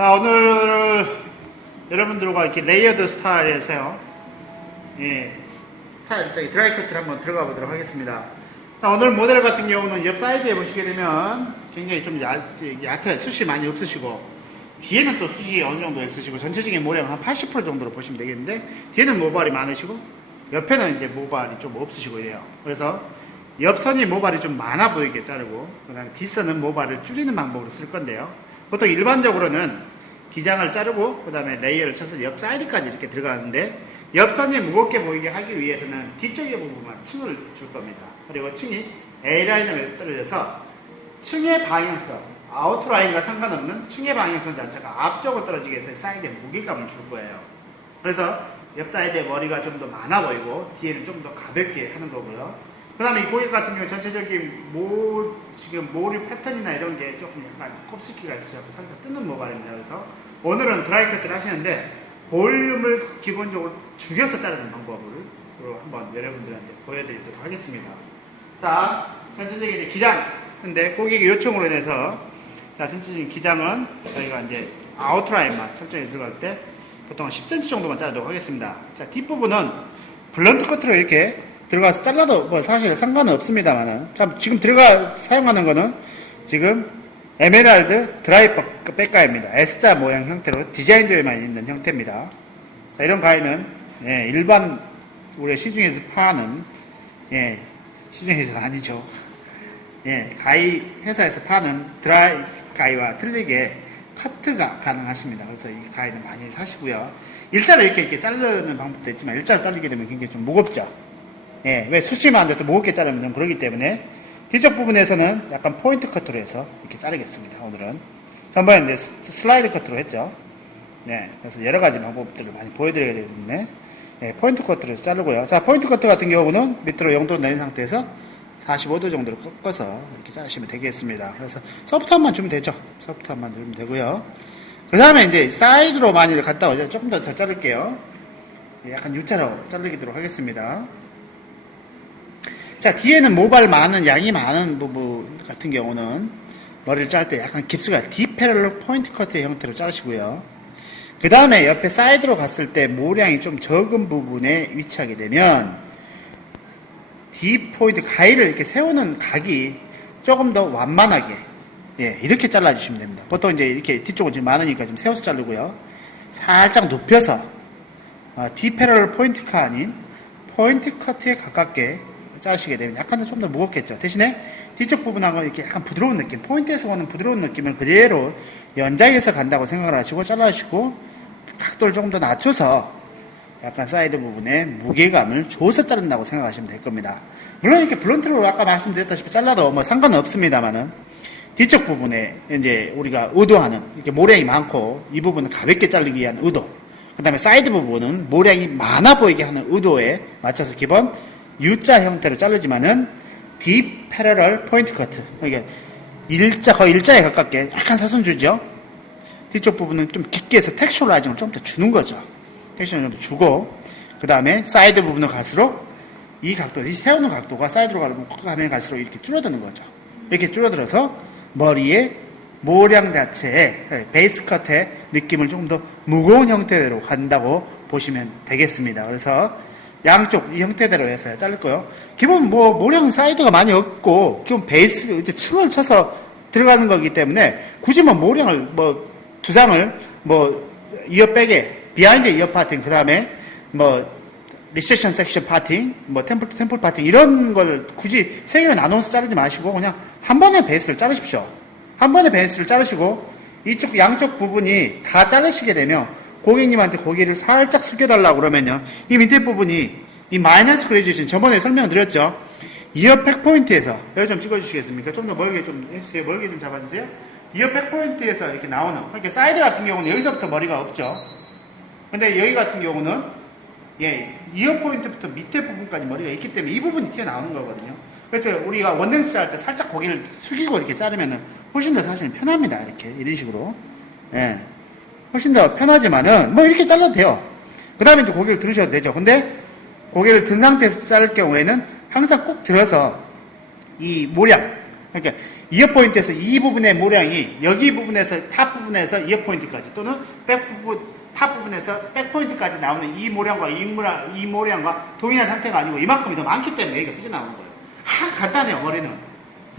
자, 오늘 여러분들과 이렇게 레이어드 스타일에서요. 예, 스타일, 저기 드라이 커트를 한번 들어가 보도록 하겠습니다. 자, 오늘 모델 같은 경우는 옆 사이드에 보시게 되면 굉장히 좀 얇, 얕아요. 숱이 많이 없으시고. 뒤에는 또 숱이 어느 정도 있으시고 전체적인 모량은 한 80% 정도로 보시면 되겠는데 뒤에는 모발이 많으시고 옆에는 이제 모발이 좀 없으시고 이래요. 그래서 옆선이 모발이 좀 많아 보이게 자르고 그다음에 뒷선은 모발을 줄이는 방법으로 쓸 건데요. 보통 일반적으로는 기장을 자르고 그 다음에 레이어를 쳐서 옆 사이드까지 이렇게 들어가는데 옆선이 무겁게 보이게 하기 위해서는 뒤쪽의 부분만 층을 줄 겁니다. 그리고 층이 A 라인을 떨어져서 층의 방향성 아웃라인과 상관없는 층의 방향성 자체가 앞쪽으로 떨어지게 해서 사이드에 무게감을 줄 거예요. 그래서 옆 사이드에 머리가 좀 더 많아 보이고 뒤에는 좀 더 가볍게 하는 거고요. 그 다음에 이 고객 같은 경우 전체적인 모, 지금 모류 패턴이나 이런 게 조금 약간 곱슬기가 있으셔서 살짝 뜨는 모발입니다. 그래서 오늘은 드라이 커트를 하시는데 볼륨을 기본적으로 죽여서 자르는 방법을 한번 여러분들한테 보여드리도록 하겠습니다. 자, 전체적인 기장. 근데 고객의 요청으로 인해서 자, 전체적인 기장은 저희가 이제 아웃라인만 설정이 들어갈 때 보통 10cm 정도만 자르도록 하겠습니다. 자, 뒷부분은 블런트 커트로 이렇게 들어가서 잘라도 뭐 사실 상관은 없습니다만은. 자, 지금 들어가 사용하는 거는 지금 에메랄드 드라이 백가입니다. S자 모양 형태로 디자인되어만 있는 형태입니다. 자, 이런 가위는 예, 일반 우리 시중에서 파는 예, 시중에서는 아니죠. 예, 가위 회사에서 파는 드라이 가위와 틀리게 커트가 가능하십니다. 그래서 이 가위는 많이 사시고요. 일자로 이렇게 이렇게 자르는 방법도 있지만 일자로 자르게 되면 굉장히 좀 무겁죠. 예, 왜 수시만 한데 또 무겁게 자르면 좀 그러기 때문에 뒤쪽 부분에서는 약간 포인트 커트로 해서 이렇게 자르겠습니다. 오늘은 전번에 이제 스- 슬라이드 커트로 했죠. 네, 그래서 여러 가지 방법들을 많이 보여드려야 되는데 예, 포인트 해서 자르고요. 자, 포인트 커트 같은 경우는 밑으로 0도로 내린 상태에서 45도 정도로 꺾어서 이렇게 자르시면 되겠습니다. 그래서 소프트함만 주면 되죠. 소프트함만 주면 되고요. 그 다음에 이제 사이드로 많이 갔다 오죠. 조금 더 더 자를게요. 예, 약간 U자로 자르기도록 하겠습니다. 자, 뒤에는 모발 많은, 양이 많은 부분 같은 경우는 머리를 짤 때 약간 깁스가 디패럴로 포인트 커트의 형태로 자르시고요. 그 다음에 옆에 사이드로 갔을 때 모량이 좀 적은 부분에 위치하게 되면 D 포인트 가위를 이렇게 세우는 각이 조금 더 완만하게 예, 이렇게 잘라주시면 됩니다. 보통 이제 이렇게 뒤쪽은 지금 많으니까 좀 세워서 자르고요. 살짝 눕혀서 어, D 패럴 포인트가 아닌 포인트 커트에 가깝게 자르시게 되면 약간 좀 더 무겁겠죠. 대신에 뒤쪽 부분하고 이렇게 약간 부드러운 느낌, 포인트에서 오는 부드러운 느낌을 그대로 연장해서 간다고 생각을 하시고 잘라주시고 각도를 조금 더 낮춰서 약간 사이드 부분에 무게감을 줘서 자른다고 생각하시면 될 겁니다. 물론 이렇게 블런트로 아까 말씀드렸다시피 잘라도 뭐 상관은 없습니다만은 뒤쪽 부분에 이제 우리가 의도하는 이렇게 모량이 많고 이 부분은 가볍게 자르기 위한 의도. 그 다음에 사이드 부분은 모량이 많아 보이게 하는 의도에 맞춰서 기본 U자 형태로 자르지만은 딥 패러럴 포인트 커트. 이게 일자, 거의 일자에 가깝게 약간 사선 주죠. 뒤쪽 부분은 좀 깊게 해서 텍스처라이징을 좀 더 주는 거죠. 텍스처를 좀 주고, 그 다음에 사이드 부분을 갈수록 이 각도, 이 세우는 각도가 사이드로 가면 갈수록 이렇게 줄어드는 거죠. 이렇게 줄어들어서 머리의 모량 자체의 베이스 컷의 느낌을 조금 더 무거운 형태로 간다고 보시면 되겠습니다. 그래서 양쪽 이 형태대로 해서 자를 거요. 기본 뭐 모량 사이드가 많이 없고 기본 베이스 이제 층을 쳐서 들어가는 거기 때문에 굳이 뭐 모량을 뭐 두 장을 뭐 이어 백에 비하인드 이어 파팅 그 다음에 뭐 리세션 섹션 파팅, 뭐 템플 투 템플 파팅 이런 걸 굳이 세 개로 나눠서 자르지 마시고 그냥 한 번에 베이스를 자르십시오. 한 번에 베이스를 자르시고 이쪽 양쪽 부분이 다 자르시게 되면 고객님한테 고기를 살짝 숙여달라고 그러면요. 이 밑에 부분이 이 마이너스 그레이지션 저번에 설명을 드렸죠. 이어 팩 포인트에서 여기 좀 찍어주시겠습니까? 좀 더 멀게 좀 해주세요. 멀게 좀 잡아주세요. 이어 팩 포인트에서 이렇게 나오는 이렇게 사이드 같은 경우는 여기서부터 머리가 없죠. 근데 여기 같은 경우는 예, 이어 포인트부터 밑에 부분까지 머리가 있기 때문에 이 부분이 튀어나오는 거거든요. 그래서 우리가 원댄스 할 때 살짝 고개를 숙이고 이렇게 자르면은 훨씬 더 사실은 편합니다. 이렇게, 이런 식으로. 예. 훨씬 더 편하지만은, 뭐 이렇게 잘라도 돼요. 그 다음에 이제 고개를 들으셔도 되죠. 근데 고개를 든 상태에서 자를 경우에는 항상 꼭 들어서 이 모량, 그러니까 이어 포인트에서 이 부분의 모량이 여기 부분에서 탑 부분에서 이어 포인트까지 또는 백 부분 탑 부분에서 백 포인트까지 나오는 이 모량과 이 모량 이 모량과 동일한 상태가 아니고 이만큼이 더 많기 때문에 여기가 삐져나오는 거예요. 아 간단해요 머리는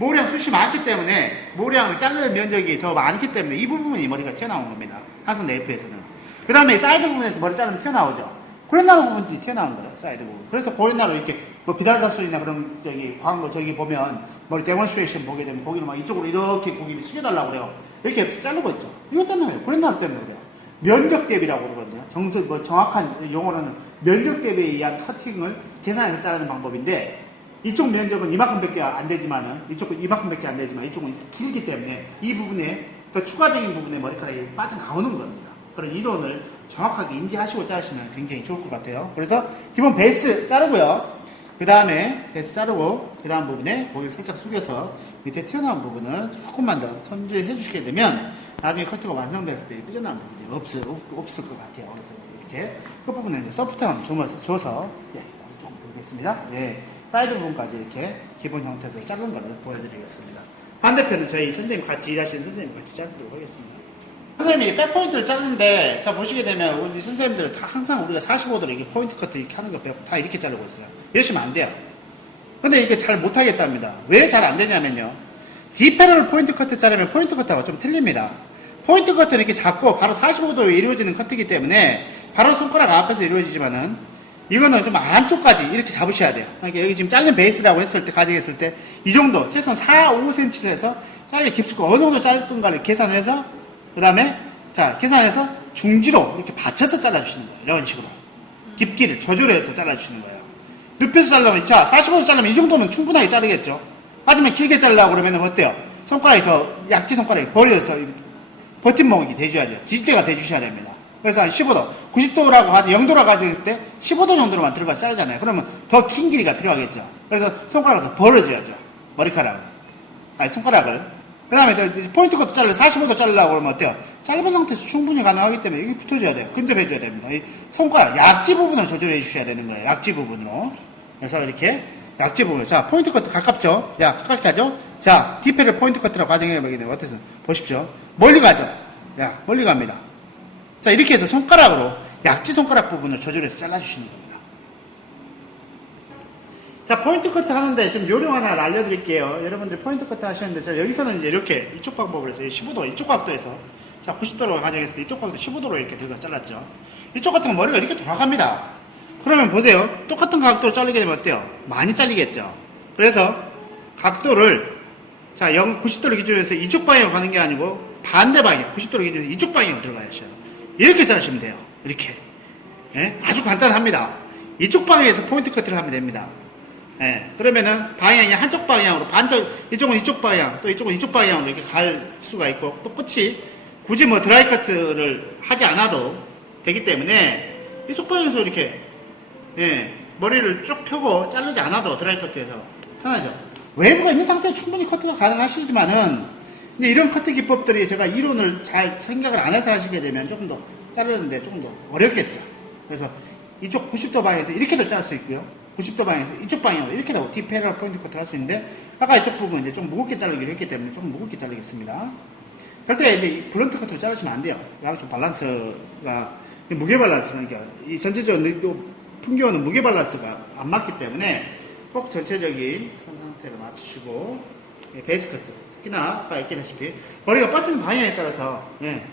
모량 숱이 많기 때문에 모량을 자르는 면적이 더 많기 때문에 이 부분이 머리가 튀어나오는 겁니다. 한선 네이프에서는 그 다음에 사이드 부분에서 머리 자르면 튀어나오죠. 고렛나루 부분이 튀어나오는 거예요, 사이드 부분. 그래서 고렛나루 이렇게 뭐 비달사술이나 그런 저기 광고 저기 보면 머리 데몬스트레이션 보게 되면 고기를 막 이쪽으로 이렇게 고기를 숙여달라고 그래요. 이렇게 자르고 있죠. 이것 때문에 그래요. 고렛나루 때문에 그래요. 면적 대비라고 그러거든요. 정수 뭐 정확한 용어로는 면적 대비에 의한 커팅을 계산해서 자르는 방법인데 이쪽 면적은 이만큼밖에 안 되지만은 이쪽은 이만큼밖에 안 되지만 이쪽은 길기 때문에 이 부분에 더 추가적인 부분에 머리카락이 빠져나오는 겁니다. 그런 이론을 정확하게 인지하시고 자르시면 굉장히 좋을 것 같아요. 그래서 기본 베이스 자르고요. 그 다음에 베이스 자르고 그 다음 부분에 고기를 살짝 숙여서 밑에 튀어나온 부분을 조금만 더 손질해 주시게 되면 나중에 커트가 완성됐을 때 삐져나온 부분이 없을, 없- 없을 것 같아요. 그래서 이렇게 끝 부분에 이제 소프트함 줘서, 줘서 예, 조금 드리겠습니다. 예, 사이드 부분까지 이렇게 기본 형태로 자른 거를 보여드리겠습니다. 반대편은 저희 선생님 같이 일하시는 선생님 같이 자르도록 하겠습니다. 선생님이 백포인트를 자르는데 자 보시게 되면 우리 선생님들은 다 항상 우리가 45도로 이렇게 포인트 커트 이렇게 하는 거 배웠고 다 이렇게 자르고 있어요. 이러시면 안 돼요. 근데 이게 잘 못하겠답니다. 왜 잘 안 되냐면요. 디패럴 포인트 커트 자르면 포인트 커트하고 좀 틀립니다. 포인트 커트는 이렇게 잡고 바로 45도에 이루어지는 커트이기 때문에 바로 손가락 앞에서 이루어지지만은 이거는 좀 안쪽까지 이렇게 잡으셔야 돼요. 그러니까 여기 지금 잘린 베이스라고 했을 때, 가정했을 때, 이 정도, 최소한 4, 5cm를 해서 잘린 깊숙이 어느 정도 건가를 계산해서, 그 다음에, 자, 계산해서 중지로 이렇게 받쳐서 잘라주시는 거예요. 이런 식으로. 깊이를 조절해서 잘라주시는 거예요. 눕혀서 자르면, 자, 45도 자르면 이 정도면 충분하게 자르겠죠? 하지만 길게 자르려고 그러면 어때요? 손가락이 더, 약지 손가락이 버려서 버팀목이 돼줘야 돼요. 지지대가 돼주셔야 됩니다. 그래서 한 15도, 90도라고 하지, 0도라고 가지고 있을 때 15도 정도로 만 들어가서 자르잖아요. 그러면 더 긴 길이가 필요하겠죠. 그래서 손가락을 더 벌어줘야죠. 머리카락을. 아니, 손가락을. 그 다음에 포인트 것도 잘라, 45도 자르려고 그러면 어때요? 짧은 상태에서 충분히 가능하기 때문에 여기 붙어줘야 돼요. 근접해줘야 됩니다. 이 손가락, 약지 부분을 조절해 주셔야 되는 거예요. 약지 부분으로. 그래서 이렇게 약지 부분을. 자, 포인트 커트 가깝죠? 야, 가깝게 하죠? 자, 디페를 포인트 커트라고 가정해 보게 되면 어때서? 보십시오. 멀리 가죠? 야, 멀리 갑니다. 자, 이렇게 해서 손가락으로 약지 손가락 부분을 조절해서 잘라주시는 겁니다. 자, 포인트 커트 하는데 좀 요령 하나 알려드릴게요. 여러분들 포인트 커트 하시는데, 자, 여기서는 이제 이렇게 이쪽 방법으로 해서 15도, 이쪽 각도에서, 자, 90도로 가정했을 때 이쪽 각도 15도로 이렇게 들어가 잘랐죠. 이쪽 같은 건 머리가 이렇게 돌아갑니다. 그러면 보세요. 똑같은 각도로 자르게 되면 어때요? 많이 잘리겠죠. 그래서 각도를, 자, 0, 90도를 기준으로 해서 이쪽 방향으로 가는 게 아니고 반대 방향, 90도를 기준으로 이쪽 방향으로 들어가야 하셔요. 이렇게 자르시면 돼요. 이렇게. 예? 아주 간단합니다. 이쪽 방향에서 포인트 커트를 하면 됩니다. 예, 그러면은 방향이 한쪽 방향으로 반쪽 이쪽은 이쪽 방향 또 이쪽은 이쪽 방향으로 이렇게 갈 수가 있고 또 끝이 굳이 뭐 드라이 커트를 하지 않아도 되기 때문에 이쪽 방향에서 이렇게 예, 머리를 쭉 펴고 자르지 않아도 드라이 커트에서 편하죠. 외부가 있는 상태에서 충분히 커트가 가능하시지만은 근데 이런 커트 기법들이 제가 이론을 잘 생각을 안 해서 하시게 되면 조금 더 자르는데 조금 더 어렵겠죠. 그래서 이쪽 90도 방향에서 이렇게도 자를 수 있고요. 90도 방향에서 이쪽 방향으로 이렇게도 디페럴 포인트 커트를 할 수 있는데 아까 이쪽 부분 이제 좀 무겁게 자르기로 했기 때문에 좀 무겁게 자르겠습니다. 절대 이제 이 블런트 커트로 자르시면 안 돼요. 양쪽 밸런스가 이 무게 밸런스가 그러니까 이 전체적인 느- 풍겨오는 무게 밸런스가 안 맞기 때문에 꼭 전체적인 선 상태를 맞추시고 예, 베이스 커트 특히나 아까 얘기했다시피 머리가 빠지는 방향에 따라서 예,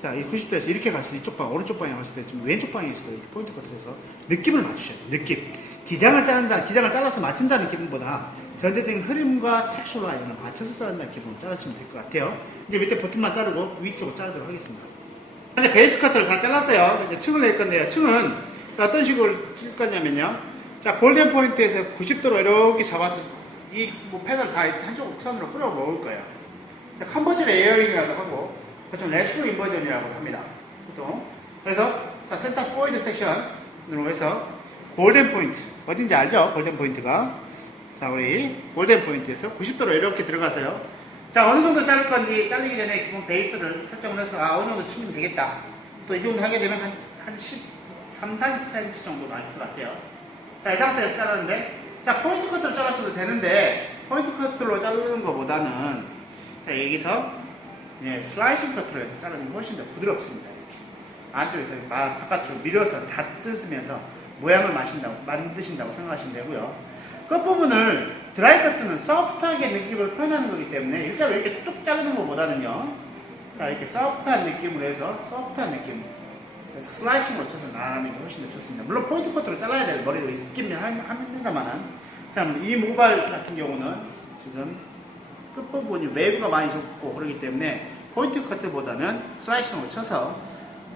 자, 이 90도에서 이렇게 갈 수도 이쪽 방, 오른쪽 방향 갈 수도 있지만 왼쪽 방향에서도 이렇게 포인트 커트해서 느낌을 맞추셔야 돼요. 느낌. 기장을 자른다, 기장을 잘라서 맞춘다는 기분보다 전체적인 흐름과 텍스처라이는 맞춰서 자른다는 기분으로 자르시면 될 것 같아요. 이제 밑에 버튼만 자르고 위쪽으로 자르도록 하겠습니다. 이제 베이스 커트를 다 잘랐어요. 이제 층을 낼 건데요. 층은 자, 어떤 식으로 칠 거냐면요. 자, 골든 포인트에서 90도로 이렇게 잡아서 이 뭐 패널 다 한쪽 곡선으로 끌어 모을 거예요. 자, 컨버전 에어링이라고 하고, 그좀 레슈 인버전이라고 합니다. 보통. 그래서, 자, 센터 포이드 섹션으로 해서, 골든 포인트. 어딘지 알죠? 골든 포인트가. 자, 우리 골든 포인트에서 90도로 이렇게 들어가서요. 자, 어느 정도 자를 건지 자르기 전에 기본 베이스를 설정을 해서, 아, 어느 정도 치면 되겠다. 또 이 정도 하게 되면 한, 한 13, 4cm 정도 나올 것 같아요. 자, 이 상태에서 자르는데, 자, 포인트 커트로 잘라셔도 되는데, 포인트 커트로 자르는 것보다는 자 여기서 예, 슬라이싱 커트로 해서 자르는 게 훨씬 더 부드럽습니다. 이렇게. 안쪽에서 바- 바깥으로 밀어서 다 뜯으면서 모양을 마신다고 만드신다고 생각하시면 되고요. 끝부분을 드라이 커트는 소프트하게 느낌을 표현하는 거기 때문에 일자로 이렇게 뚝 자르는 것보다는요. 자, 이렇게 소프트한 느낌으로 해서 소프트한 느낌. 그래서 슬라이싱으로 쳐서 나가는 게 훨씬 더 좋습니다. 물론 포인트 커트로 잘라야 될 머리도 있긴 합니다만은 자, 이 모발 같은 경우는 지금 끝부분이 외부가 많이 좁고 그러기 때문에 포인트 커트보다는 슬라이싱으로 쳐서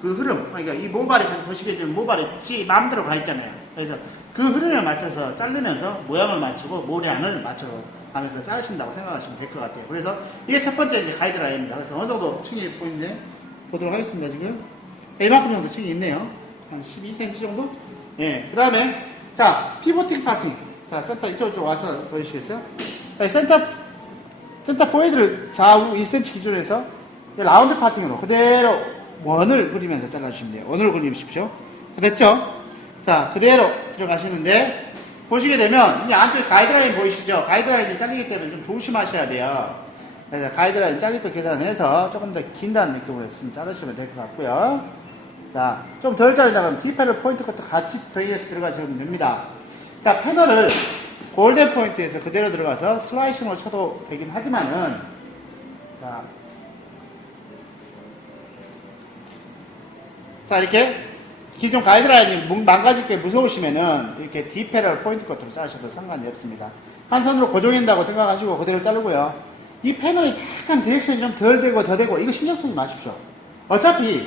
그 흐름, 그러니까 이 모발이 보시게 되면 모발이 지 마음대로 가 있잖아요. 그래서 그 흐름에 맞춰서 자르면서 모양을 맞추고 모량을 맞춰 가면서 자르신다고 생각하시면 될 것 같아요. 그래서 이게 첫 번째 이제 가이드라인입니다. 그래서 어느 정도 층이 보이는데 보도록 하겠습니다. 지금 자, 이만큼 정도 층이 있네요. 한 12cm 정도? 예. 그 다음에 자 피보팅 파팅. 자 센터 이쪽 이쪽 와서 보여주시겠어요? 자, 센터 센터 포헤드를 좌우 2cm 기준으로 해서 이 라운드 파팅으로 그대로 원을 그리면서 잘라주시면 돼요. 원을 그리십시오. 됐죠? 자, 그대로 들어가시는데, 보시게 되면, 이 안쪽에 가이드라인 보이시죠? 가이드라인이 잘리기 때문에 좀 조심하셔야 돼요. 가이드라인 잘릴 거 계산해서 조금 더 긴다는 느낌으로 좀 자르시면 될 것 같고요. 자, 좀 덜 자르다 보면 디패럴 포인트 것도 같이 더해서 들어가시면 됩니다. 자, 패널을 골든 포인트에서 그대로 들어가서 슬라이싱으로 쳐도 되긴 하지만은, 자, 자, 이렇게 기존 가이드라인이 뭉- 망가질 게 무서우시면은 이렇게 디패럴 포인트 커트로 자르셔도 상관이 없습니다. 한 손으로 고정한다고 생각하시고 그대로 자르고요. 이 패널이 약간 디렉션이 좀 덜 되고 더 되고 이거 신경 쓰지 마십시오. 어차피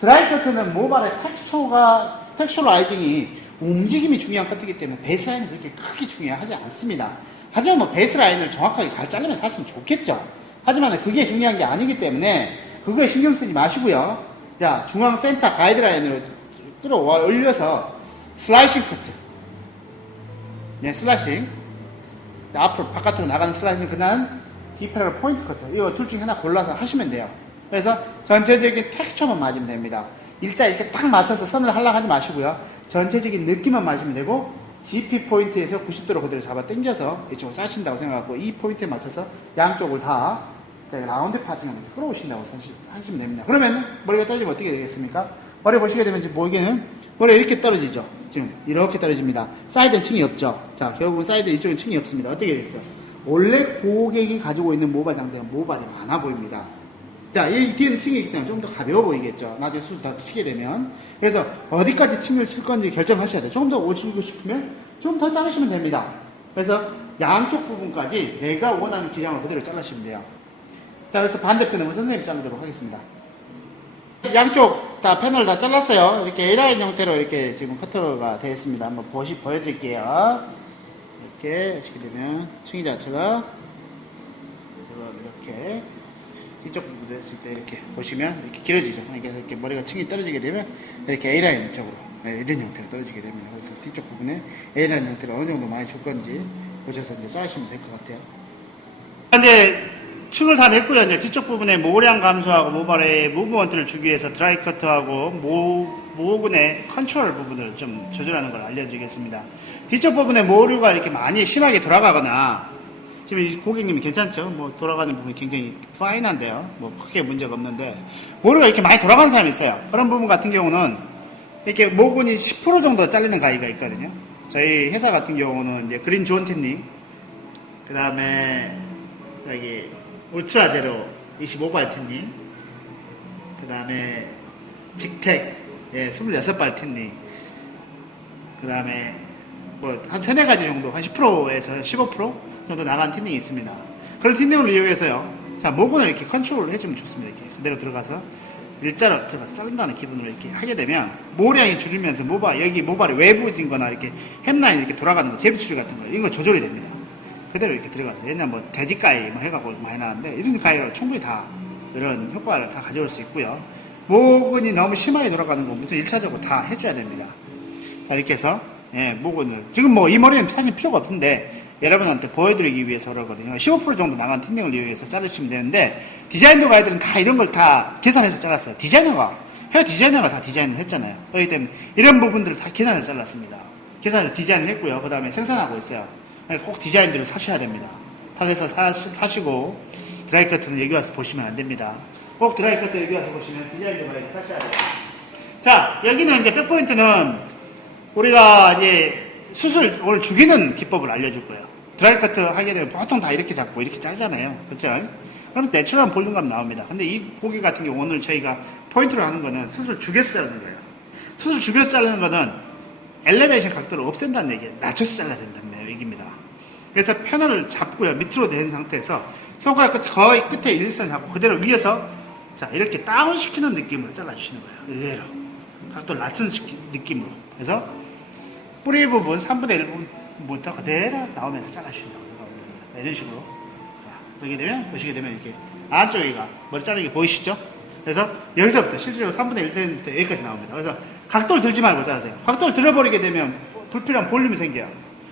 드라이 커트는 모발의 텍스처가 텍스처라이징이 움직임이 중요한 커트이기 때문에 베이스라인은 그렇게 크게 중요하지 않습니다. 하지만 뭐 베이스라인을 정확하게 잘 자르면 사실 좋겠죠. 하지만 그게 중요한 게 아니기 때문에 그거에 신경 쓰지 마시고요. 자, 중앙 센터 가이드라인으로 끌어올려서 슬라이싱 커트. 네, 슬라이싱. 자, 앞으로 바깥으로 나가는 슬라이싱, 그 다음 디패럴 포인트 커트. 이거 둘 중에 하나 골라서 하시면 돼요. 그래서 전체적인 텍스처만 맞으면 됩니다. 일자 이렇게 딱 맞춰서 선을 하지 마시고요. 전체적인 느낌만 맞으면 되고, GP 포인트에서 90도로 그대로 잡아 당겨서 이쪽으로 싸신다고 생각하고, 이 포인트에 맞춰서 양쪽을 다 자, 라운드 파팅을 끌어오신다고 하시면 됩니다. 그러면 머리가 떨어지면 어떻게 되겠습니까? 머리 보시게 되면 지금 보이기는 머리가 이렇게 떨어지죠. 지금 이렇게 떨어집니다. 사이드는 층이 없죠. 자, 결국은 사이드 이쪽엔 층이 없습니다. 어떻게 되겠어요? 원래 고객이 가지고 있는 모발 상태가 모발이 많아 보입니다. 자, 이 뒤에는 층이 있기 때문에 좀 더 가벼워 보이겠죠. 나중에 수더 치게 되면. 그래서 어디까지 층을 칠 건지 결정하셔야 돼요. 조금 더 오시고 싶으면 좀 더 자르시면 됩니다. 그래서 양쪽 부분까지 내가 원하는 기장을 그대로 잘라주시면 돼요. 자, 그래서 반대편은 선생님이 자르도록 하겠습니다. 양쪽 다 패널 다 잘랐어요. 이렇게 A라인 형태로 이렇게 지금 커터가 되어 있습니다. 한번 보시, 보여드릴게요. 이렇게 하시게 되면 층이 자체가 이렇게 뒤쪽 부분을 했을 때 이렇게 보시면 이렇게 길어지죠. 그러니까 이렇게 머리가 층이 떨어지게 되면 이렇게 A라인 쪽으로 네, 이런 형태로 떨어지게 됩니다. 그래서 뒤쪽 부분에 A라인 형태를 어느 정도 많이 줄 건지 보셔서 이제 자르시면 될 것 같아요. 이제 층을 다 냈고요. 이제 뒤쪽 부분에 모량 감소하고 모발의 무브먼트를 주기 위해서 드라이 커트하고 모, 모근의 컨트롤 부분을 좀 조절하는 걸 알려드리겠습니다. 뒤쪽 부분에 모류가 이렇게 많이 심하게 돌아가거나 지금 이 고객님이 괜찮죠? 뭐 돌아가는 부분이 굉장히 파인한데요. 뭐 크게 문제가 없는데 모류가 이렇게 많이 돌아가는 사람이 있어요. 그런 부분 같은 경우는 이렇게 모근이 10% 정도 잘리는 가위가 있거든요. 저희 회사 같은 경우는 이제 그린 존 틴닝, 그 다음에 저기 울트라 제로 25발 틴닝, 그 다음에 직텍 예, 26발 틴닝, 그 다음에 뭐 한 세네 가지 정도 한 10%에서 15% 정도 나간 틴닝이 있습니다. 그런 틴닝을 이용해서요. 자 모근을 이렇게 컨트롤 해주면 좋습니다. 이렇게 그대로 들어가서 일자로 들어가서 자른다는 기분으로 이렇게 하게 되면 모량이 줄이면서 모발 여기 모발이 외부진 거나 이렇게 햄라인 이렇게 돌아가는 거 제비추리 같은 거 이런 거 조절이 됩니다. 그대로 이렇게 들어가서 옛날 뭐 돼지가위 뭐 해갖고 많이 나왔는데 이런 가위로 충분히 다 이런 효과를 다 가져올 수 있고요. 모근이 너무 심하게 돌아가는 거 무슨 1차적으로 다 해줘야 됩니다. 자 이렇게 해서 예, 모근을 지금 뭐 이 머리는 사실 필요가 없는데 여러분한테 보여드리기 위해서 그러거든요. 15% 정도 나간 틴닝을 이용해서 자르시면 되는데 디자인도 가이드는 다 이런 걸 다 계산해서 잘랐어요. 디자이너가 헤어 디자이너가 다 디자인을 했잖아요. 그렇기 때문에 이런 부분들을 다 계산해서 잘랐습니다. 계산해서 디자인을 했고요. 그 다음에 생산하고 있어요. 꼭 디자인들을 사셔야 됩니다. 판에서 사, 사시 고 드라이 커트는 여기 와서 보시면 안 됩니다. 꼭 드라이 커트 여기 와서 보시면 디자인도 많이 사셔야 돼요. 자, 여기는 이제 백포인트는 우리가 이제 수술을 죽이는 기법을 알려줄 거예요. 드라이 커트 하게 되면 보통 다 이렇게 잡고 이렇게 짜잖아요. 그쵸? 그럼 내추럴한 볼륨감 나옵니다. 근데 이 고기 같은 경우 오늘 저희가 포인트로 하는 거는 수술 죽여서 자르는 거예요. 수술 죽여서 자르는 거는 엘리베이션 각도를 없앤다는 얘기예요. 낮춰서 잘라야 된다는 얘기입니다. 그래서 패널을 잡고요. 밑으로 된 상태에서 손가락 끝 거의 끝에 일선 잡고 그대로 위에서 자 이렇게 다운시키는 느낌으로 잘라주시는 거예요. 이대로 각도를 낮춘 느낌으로. 그래서 뿌리 부분 3분의 1 부 터 그대로 나오면서 잘라주신다고 이런 식으로. 자, 그렇게 되면, 보시게 되면 이렇게 안쪽에가 머리 자르는 게 보이시죠? 그래서 여기서부터 실제로 3분의 1 때부터 여기까지 나옵니다. 그래서 각도를 들지 말고 자르세요. 각도를 들어버리게 되면 불필요한 볼륨이 생겨요.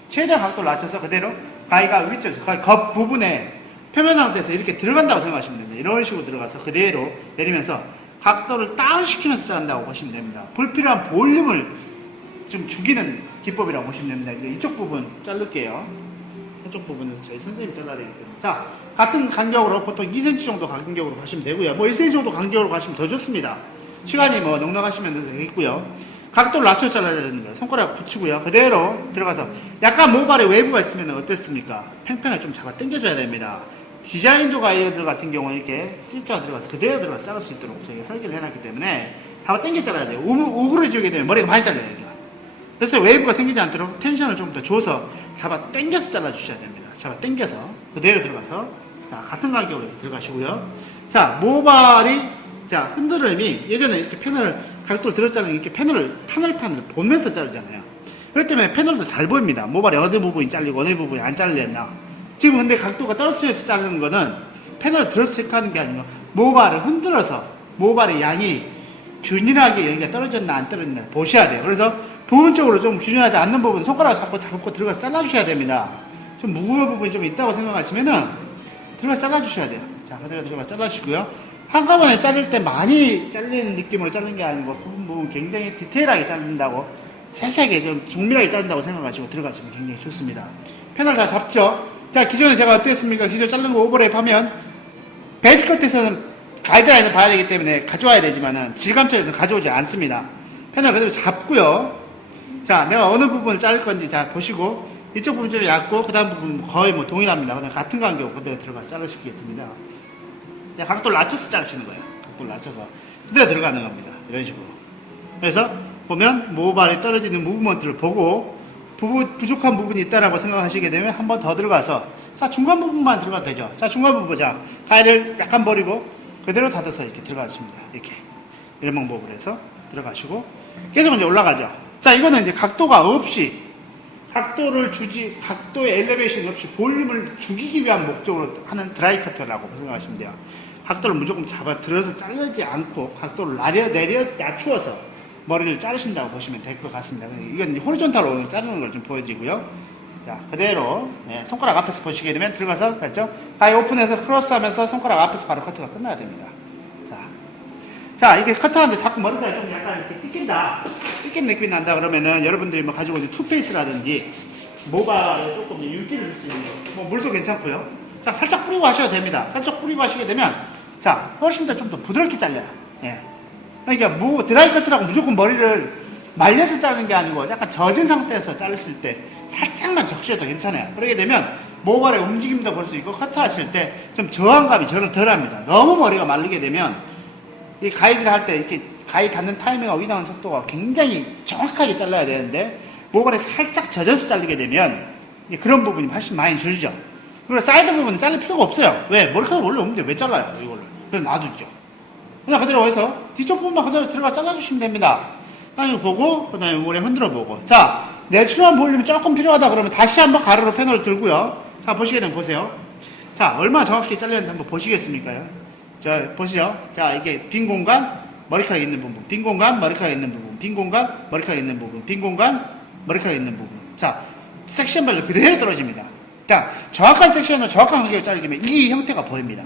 최대한 각도를 낮춰서 그대로 가위가 위쪽에서 가위 겉 부분에 표면 상태에서 이렇게 들어간다고 생각하시면 됩니다. 이런 식으로 들어가서 그대로 내리면서 각도를 다운시키면서 자른다고 보시면 됩니다. 불필요한 볼륨을 좀 죽이는 기법이라고 보시면 됩니다. 이쪽 부분 자를게요. 이쪽 부분은 저희 선생님이 잘라야 되기 때문에. 자, 같은 간격으로 보통 2cm 정도 간격으로 가시면 되고요. 뭐 1cm 정도 간격으로 가시면 더 좋습니다. 시간이 뭐 넉넉하시면 되겠고요. 각도를 낮춰 잘라야 되는 거예요. 손가락 붙이고요. 그대로 들어가서 약간 모발에 외부가 있으면 어떻습니까? 팽팽하게 좀 잡아 당겨줘야 됩니다. 디자인도 가이드들 같은 경우는 이렇게 C자가 들어가서 그대로 들어가서 자를 수 있도록 저희가 설계를 해놨기 때문에 잡아 당겨 잘라야 돼요. 우, 우그러지게 되면 머리가 많이 잘려요. 그래서 웨이브가 생기지 않도록 텐션을 좀 더 줘서 잡아 당겨서 잘라 주셔야 됩니다. 잡아 당겨서 그대로 들어가서 자 같은 간격으로 들어가시고요. 자 모발이 자 흔들음이 예전에 이렇게 패널 각도를 자르는 이렇게 패널을 패널판을 보면서 자르잖아요. 그렇기 때문에 패널도 잘 보입니다. 모발이 어느 부분이 잘리고 어느 부분이 안 잘렸나. 지금 근데 각도가 떨어뜨려서 자르는 거는 패널을 들어서 체크하는 게 아니고 모발을 흔들어서 모발의 양이 균일하게 여기가 떨어졌나 안 떨어졌나 보셔야 돼요. 그래서 부분적으로 좀 균일하지 않는 부분 손가락 잡고 잡고 들어가서 잘라주셔야 됩니다. 좀 무거운 부분이 좀 있다고 생각하시면은 들어가서 잘라주셔야 돼요. 자, 그대로 들어가서 잘라주시고요. 한꺼번에 자를 때 많이 잘리는 느낌으로 자르는 게 아니고 부분 부분 굉장히 디테일하게 자른다고 세세하게 좀 정밀하게 자른다고 생각하시고 들어가시면 굉장히 좋습니다. 패널 다 잡죠? 자, 기존에 제가 어땠습니까? 기존에 자른 거 오버랩 하면 베이스 끝에서는 가이드라인을 봐야 되기 때문에 가져와야 되지만은 질감처에서 가져오지 않습니다. 패널 그대로 잡고요. 자, 내가 어느 부분을 자를 건지 자 보시고 이쪽 부분 좀 얇고 그 다음 부분 거의 뭐 동일합니다. 그냥 같은 간격 그대로 들어가서 자르시겠습니다. 자, 각도를 낮춰서 자르시는 거예요. 각도를 낮춰서 그대로 들어가는 겁니다. 이런 식으로. 그래서 보면 모발이 떨어지는 무브먼트를 보고 부분, 부족한 부분이 있다라고 생각하시게 되면 한 번 더 들어가서 자 중간 부분만 들어가도 되죠. 자 중간 부분 자 가위를 약간 버리고 그대로 닫아서 이렇게 들어갔습니다. 이렇게 이런 방법으로 해서 들어가시고 계속 이제 올라가죠. 자 이거는 이제 각도가 없이 각도를 주지 각도의 엘리베이션 없이 볼륨을 죽이기 위한 목적으로 하는 드라이 커터라고 생각하시면 돼요. 각도를 무조건 잡아 들어서 자르지 않고 각도를 내려 내려 낮추어서 머리를 자르신다고 보시면 될 것 같습니다. 이건 호리존탈로 자르는 걸 좀 보여지고요. 자, 그대로 네, 손가락 앞에서 보시게 되면 들어가서 살죠. 가위 오픈해서 크로스하면서 손가락 앞에서 바로 커트가 끝나야 됩니다. 자, 자 이게 커트하는데 자꾸 머리카락이 좀 약간 이렇게 뜯긴다, 뜯긴 느낌이 난다 그러면은 여러분들이 뭐 가지고 있는 투페이스라든지 모발에 조금 윤기를 줄 수 있는 뭐 물도 괜찮고요. 자, 살짝 뿌리고 하셔도 됩니다. 살짝 뿌리고 하시게 되면 자 훨씬 더 좀 더 부드럽게 잘려요. 예. 그러니까 뭐 드라이 커트라고 무조건 머리를 말려서 자르는 게 아니고 약간 젖은 상태에서 자르실 때 살짝만 적셔도 괜찮아요. 그러게 되면 모발의 움직임도 볼 수 있고 커트하실 때 좀 저항감이 저는 덜합니다. 너무 머리가 마르게 되면 이 가위질 할때 이렇게 가위 닿는 타이밍과 위나는 속도가 굉장히 정확하게 잘라야 되는데 모발에 살짝 젖어서 자르게 되면 그런 부분이 훨씬 많이 줄죠. 그리고 사이드 부분은 자를 필요가 없어요. 왜? 머리카락 원래 없는데 왜 잘라요? 이걸로. 그래서 놔두죠. 그냥 그대로 해서 뒤쪽 부분만 그대로 들어가 잘라주시면 됩니다. 그냥 보고 그 다음에 모래 흔들어 보고 자 내추럴 볼륨이 조금 필요하다 그러면 다시 한번 가로로 패널을 들고요. 자 보시게 되면 보세요. 자 얼마나 정확히 잘렸는지 한번 보시겠습니까? 자 보시죠. 자 이게 빈 공간 머리카락 있는 부분, 빈 공간 머리카락 있는 부분, 빈 공간 머리카락 있는 부분, 빈 공간 머리카락 있는 부분. 자 섹션별로 그대로 떨어집니다. 자 정확한 섹션으로 정확한 간격을 자르면 이 형태가 보입니다.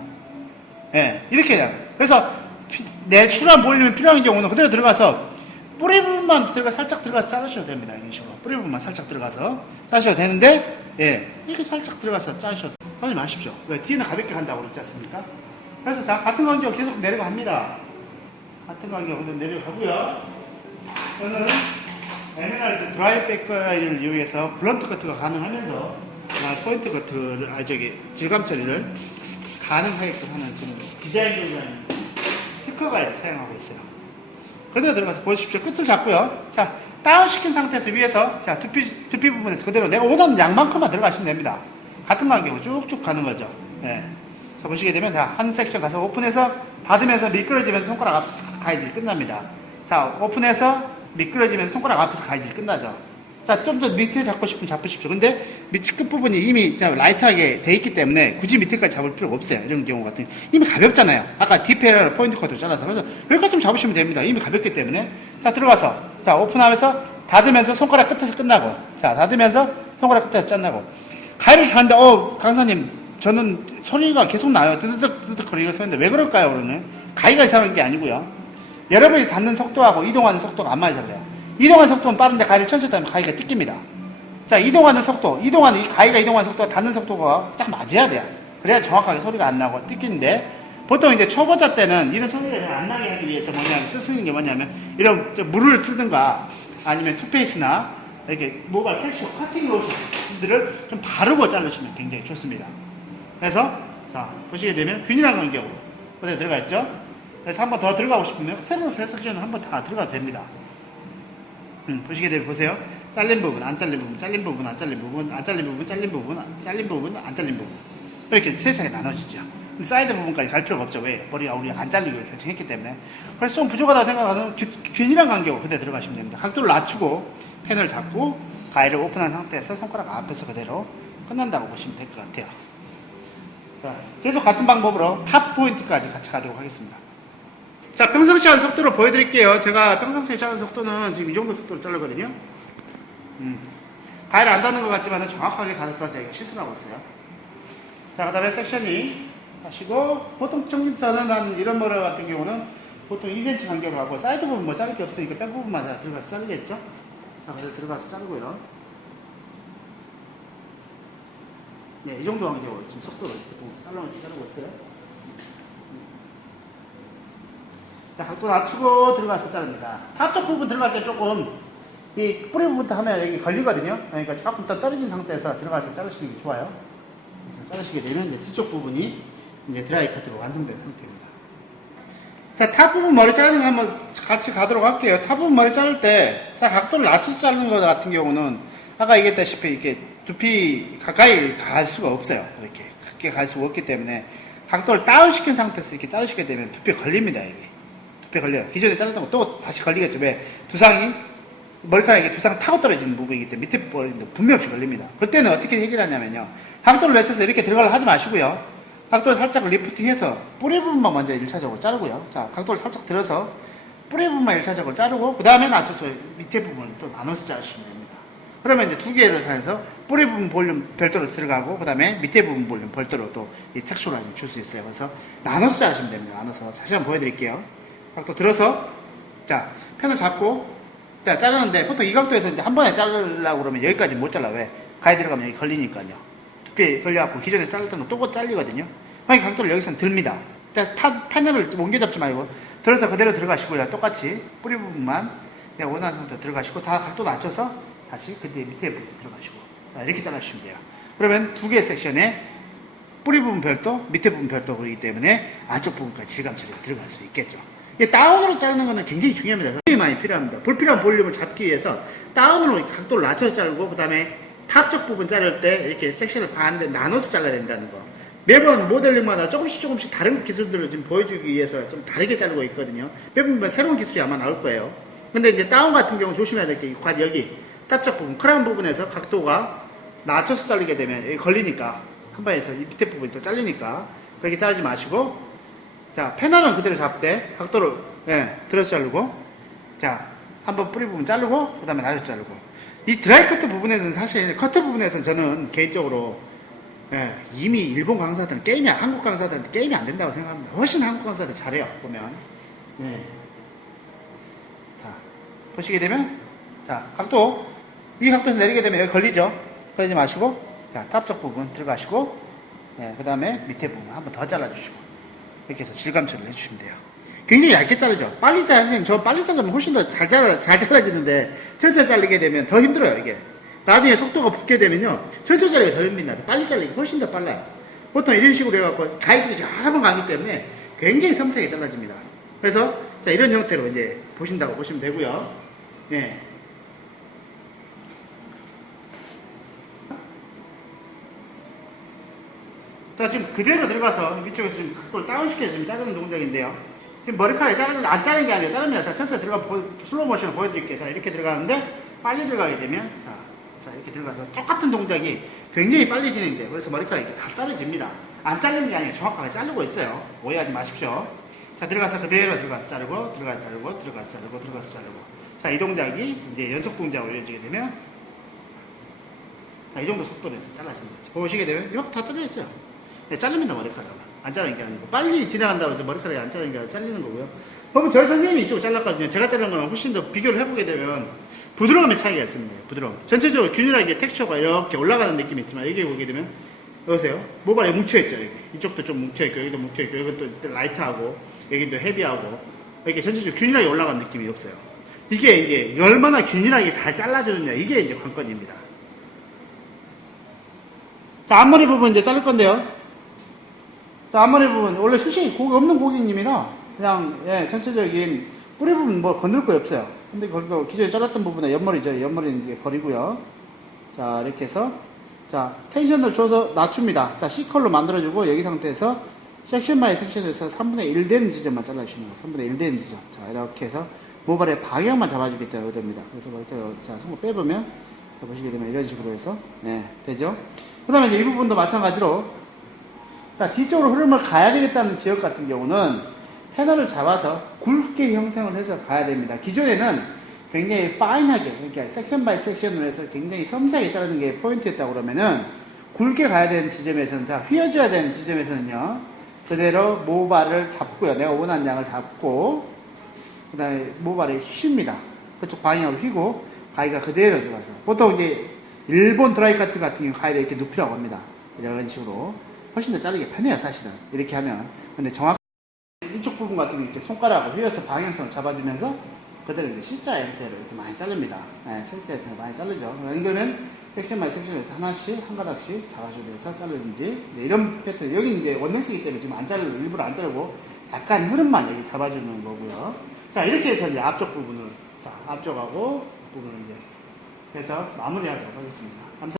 예, 이렇게 돼요. 그래서 피- 내추럴 볼륨이 필요한 경우는 그대로 들어가서 뿌리 부분만 들어가 살짝 들어가서 자르셔도 됩니다. 이런 식으로 뿌리 부분만 살짝 들어가서 자르셔도 되는데 예, 이렇게 살짝 들어가서 자르셔도 싸우지 마십시오. 왜? 뒤에는 가볍게 간다고 그랬지 않습니까? 그래서 자, 같은 간격 계속 내려갑니다. 같은 간격으로 내려가고요. 저는 에메랄드 드라이 백과를 이용해서 블런트 커트가 가능하면서 포인트 커트를, 아, 저기, 질감 처리를 가능하게끔 하는 지금 디자인적인 특허 가이를 사용하고 있어요. 그대로 들어가서 보십시오. 끝을 잡고요. 자, 다운시킨 상태에서 위에서, 자, 두피, 두피 부분에서 그대로 내가 원하는 양만큼만 들어가시면 됩니다. 같은 간격으로 쭉쭉 가는 거죠. 예. 자, 보시게 되면, 자, 한 섹션 가서 오픈해서 닫으면서 미끄러지면서 손가락 앞에서 가야지 끝납니다. 자, 오픈해서 미끄러지면서 손가락 앞에서 가야지 끝나죠. 자, 좀 더 밑에 잡고 싶으면 잡으십시오. 근데 밑 끝부분이 이미 자, 라이트하게 돼 있기 때문에 굳이 밑에까지 잡을 필요가 없어요. 이런 경우 같은. 이미 가볍잖아요. 아까 디페라를 포인트 커트로 잘라서. 그래서 여기까지 좀 잡으시면 됩니다. 이미 가볍기 때문에. 자, 들어가서. 자, 오픈하면서 닫으면서 손가락 끝에서 끝나고. 자, 닫으면서 손가락 끝에서 짠나고. 가위를 자는데, 어, 강사님, 저는 소리가 계속 나요. 뜨드득, 뜨드득 거리고 서는데 왜 그럴까요, 그러면? 가위가 이상한 게 아니고요. 여러분이 닿는 속도하고 이동하는 속도가 안 맞아서 그래요. 이동하는 속도는 빠른데 가위를 천천히 닿으면 가위가 뜯깁니다. 자, 이동하는 속도, 이동하는, 이 가위가 이동하는 속도가 닿는 속도가 딱 맞아야 돼요. 그래야 정확하게 소리가 안 나고 뜯기는데, 보통 이제 초보자 때는 이런 소리가 잘안 나게 하기 위해서 뭐냐면, 쓰는 게 뭐냐면, 이런 저 물을 쓰든가, 아니면 투페이스나, 이렇게 모발 캡슐, 커팅 로션들을 좀 바르고 자르시면 굉장히 좋습니다. 그래서, 자, 보시게 되면 균일한 간격으로, 그대로 들어가 있죠? 그래서 한 번 더 들어가고 싶으면, 새로 세 섹션은 한번 다 들어가도 됩니다. 음, 보시게 되면 보세요. 잘린 부분, 안 잘린 부분, 잘린 부분, 안 잘린 부분, 안 잘린 부분, 잘린 부분, 안 잘린 부분, 안 잘린 부분. 이렇게 세세하게 나눠지죠. 사이드 부분까지 갈 필요가 없죠. 왜? 머리가 우리 안 잘리기로 결정했기 때문에. 그래서 좀 부족하다고 생각하면 균- 균일한 간격으로 그대로 들어가시면 됩니다. 각도를 낮추고 펜을 잡고 가위를 오픈한 상태에서 손가락 앞에서 그대로 끝난다고 보시면 될 것 같아요. 자, 계속 같은 방법으로 탑 포인트까지 같이 가도록 하겠습니다. 자, 평상시 하는 속도로 보여드릴게요. 제가 평상시에 자르는 속도는 지금 이 정도 속도로 자르거든요. 음. 가위를 안 닿는 것 같지만 정확하게 가서 제가 실수를 하고 있어요. 자, 그 다음에 섹션이 하시고, 보통 청진선은 한 이런 머리 같은 경우는 보통 2cm 간격으로 하고, 사이드 부분 뭐 자를 게 없으니까 백 부분만 다 들어가서 자르겠죠? 자, 그래서 들어가서 자르고요. 네, 이 정도 간격으로 지금 속도로 보통 살롱에서 자르고 있어요. 자, 각도 낮추고 들어가서 자릅니다. 탑쪽 부분 들어갈 때 조금 이 뿌리 부분부터 하면 여기 걸리거든요. 그러니까 조금 더 떨어진 상태에서 들어가서 자르시는 게 좋아요. 그래서 자르시게 되면 이제 뒤쪽 부분이 이제 드라이 커트가 완성된 상태입니다. 자, 탑 부분 머리 자르는 거 한번 같이 가도록 할게요. 탑 부분 머리 자를 때, 자, 각도를 낮춰서 자르는 것 같은 경우는 아까 얘기했다시피 이렇게 두피 가까이 갈 수가 없어요. 이렇게 가까이 갈 수가 없기 때문에 각도를 다운 시킨 상태에서 이렇게 자르시게 되면 두피에 걸립니다. 이게. 두피에 걸려요. 기존에 자르던 거 또 다시 걸리겠죠. 왜? 두상이 머리카락이 두상 타고 떨어지는 부분이기 때문에 밑에 부분이 분명 없이 걸립니다. 그때는 어떻게 해결하냐면요. 각도를 낮춰서 이렇게 들어가려 하지 마시고요. 각도를 살짝 리프팅해서 뿌리 부분만 먼저 1차적으로 자르고요. 자, 각도를 살짝 들어서 뿌리 부분만 1차적으로 자르고 그 다음에 맞춰서 밑에 부분을 또 나눠서 자르시면 됩니다. 그러면 이제 두 개를 해서 뿌리 부분 볼륨 별도로 들어가고 그 다음에 밑에 부분 볼륨 별도로 또 이 텍스처를 줄 수 있어요. 그래서 나눠서 자르시면 됩니다. 나눠서. 다시 한번 보여드릴게요. 각도 들어서 자 펜을 잡고 자 자르는데 보통 이 각도에서 이제 한 번에 자르려고 그러면 여기까지 못 잘라. 왜? 가위 들어가면 여기 걸리니까요. 두피에 걸려갖고 기존에 자르던 거 또 잘리거든요. 만약 각도를 여기서 듭니다. 자 파, 패널을 옮겨 잡지 말고 들어서 그대로 들어가시고요. 똑같이 뿌리 부분만 원하는 상태로 들어가시고 다 각도 낮춰서 다시 그때 밑에 부분 들어가시고 자 이렇게 잘라주시면 돼요 그러면 두 개의 섹션에 뿌리 부분 별도, 밑에 부분 별도이기 때문에 안쪽 부분까지 질감 처리가 들어갈 수 있겠죠. 이 다운으로 자르는 거는 굉장히 중요합니다. 굉장히 많이 필요합니다. 불필요한 볼륨을 잡기 위해서 다운으로 각도를 낮춰서 자르고 그 다음에 탑쪽 부분 자를 때 이렇게 섹션을 반대 나눠서 잘라야 된다는 거. 매번 모델링마다 조금씩 조금씩 다른 기술들을 좀 보여주기 위해서 좀 다르게 자르고 있거든요. 매번 새로운 기술이 아마 나올 거예요. 근데 이제 다운 같은 경우 조심해야 될게 여기 탑쪽 부분, 크라운 부분에서 각도가 낮춰서 자르게 되면 걸리니까 한 번에서 이 밑에 부분이 또 잘리니까 그렇게 자르지 마시고 자 페널은 그대로 잡되 각도를 예, 들어서 자르고 자 한번 뿌리 부분 자르고 그 다음에 나눠서 자르고. 이 드라이 커트 부분에서는 사실 커트 부분에서는 저는 개인적으로 예, 이미 일본 강사들은 게임이 한국 강사들은 게임이 안 된다고 생각합니다. 훨씬 한국 강사들 잘해요 보면. 예. 자 보시게 되면 자 각도 이 각도에서 내리게 되면 여기 걸리죠 걸리지 마시고 자 탑쪽 부분 들어가시고 네, 그 다음에 밑에 부분 한번 더 잘라주시고 이렇게 해서 질감 처리를 해주시면 돼요. 굉장히 얇게 자르죠. 빨리 자르시면 저 빨리 자르면 훨씬 더 잘 잘라, 잘 잘라지는데 천천히 자르게 되면 더 힘들어요 이게. 나중에 속도가 붙게 되면요 천천히 자르기 더 힘듭니다. 빨리 자르기 훨씬 더 빨라요. 보통 이런 식으로 해갖고 가위질이 여러 번 가기 때문에 굉장히 섬세하게 잘라집니다. 그래서 자 이런 형태로 이제 보신다고 보시면 되고요. 예. 자, 지금 그대로 들어가서 위쪽에서 지금 각도를 다운시켜서 지금 자르는 동작인데요. 지금 머리카락이 자르는, 안 자르는 게 아니라 자르면, 자, 천천히 들어가, 보, 슬로우 모션을 보여드릴게요. 자, 이렇게 들어가는데, 빨리 들어가게 되면, 자, 자, 이렇게 들어가서 똑같은 동작이 굉장히 빨리 진행돼요. 그래서 머리카락이 이렇게 다 떨어집니다. 안 자르는 게 아니라 정확하게 자르고 있어요. 오해하지 마십시오. 자, 들어가서 그대로 들어가서 자르고, 들어가서 자르고, 들어가서 자르고, 들어가서 자르고. 자, 이 동작이 이제 연속 동작으로 이어지게 되면, 자, 이 정도 속도로 해서 잘라집니다. 보시게 되면, 이렇게 다 잘려 있어요. 네, 자릅니다, 머리카락은. 안 자르는 게 아니고. 빨리 지나간다고 해서 머리카락이 안 자르는 게 아니라 잘리는 거고요. 보면 저희 선생님이 이쪽 잘랐거든요. 제가 자른 거는 훨씬 더 비교를 해보게 되면 부드러움의 차이가 있습니다. 부드러움. 전체적으로 균일하게 텍스처가 이렇게 올라가는 느낌이 있지만 여기 보게 되면 여보세요? 모발에 뭉쳐있죠, 여기. 이쪽도 좀 뭉쳐있고, 여기도 뭉쳐있고, 여기도 또 라이트하고, 여기도 헤비하고, 이렇게 전체적으로 균일하게 올라가는 느낌이 없어요. 이게 이제 얼마나 균일하게 잘 잘라주느냐, 이게 이제 관건입니다. 자, 앞머리 부분 이제 자를 건데요. 자, 앞머리 부분. 원래 수시 고기 없는 고객님이라 그냥, 예, 전체적인 뿌리 부분 뭐 건들 거 없어요. 근데 거기가 기존에 잘랐던 부분에 옆머리죠. 옆머리는 버리고요. 자, 이렇게 해서. 자, 텐션을 줘서 낮춥니다. 자, C컬로 만들어주고 여기 상태에서 섹션 바이 섹션에서 3분의 1 되는 지점만 잘라주시면 돼요. 3분의 1 되는 지점. 자, 이렇게 해서 모발의 방향만 잡아주겠다는 의도입니다. 그래서 이렇게 자, 손을 빼보면 자, 보시게 되면 이런 식으로 해서 예, 되죠. 그 다음에 이 부분도 마찬가지로 자, 뒤쪽으로 흐름을 가야 되겠다는 지역 같은 경우는 패널을 잡아서 굵게 형성을 해서 가야 됩니다. 기존에는 굉장히 파인하게, 그러니까 섹션 바이 섹션으로 해서 굉장히 섬세하게 자르는 게 포인트였다고 그러면은 굵게 가야 되는 지점에서는, 자, 휘어져야 되는 지점에서는요, 그대로 모발을 잡고요. 내가 원하는 양을 잡고, 그 다음에 모발을 휩니다. 그쪽 방향으로 휘고, 가위가 그대로 들어가서. 보통 이제 일본 드라이 카트 같은 경우 가위를 이렇게 눕히라고 합니다. 이런 식으로. 훨씬 더 자르기 편해요, 사실은. 이렇게 하면. 근데 정확 이쪽 부분 같은 경우 이렇게 손가락으로 휘어서 방향성을 잡아주면서 그대로 이제 C자 형태로 이렇게 많이 자릅니다. 네, C자 형태로 많이 자르죠. 이거는 섹션 바이 섹션에서 하나씩, 한 가닥씩 잡아주면서 자르는지, 이제 이런 패턴. 여기는 이제 원형식이기 때문에 지금 안 자르고, 일부러 안 자르고, 약간 흐름만 여기 잡아주는 거고요. 자, 이렇게 해서 이제 앞쪽 부분을, 자, 앞쪽하고 부분을 이제 해서 마무리하도록 하겠습니다. 감사합니다.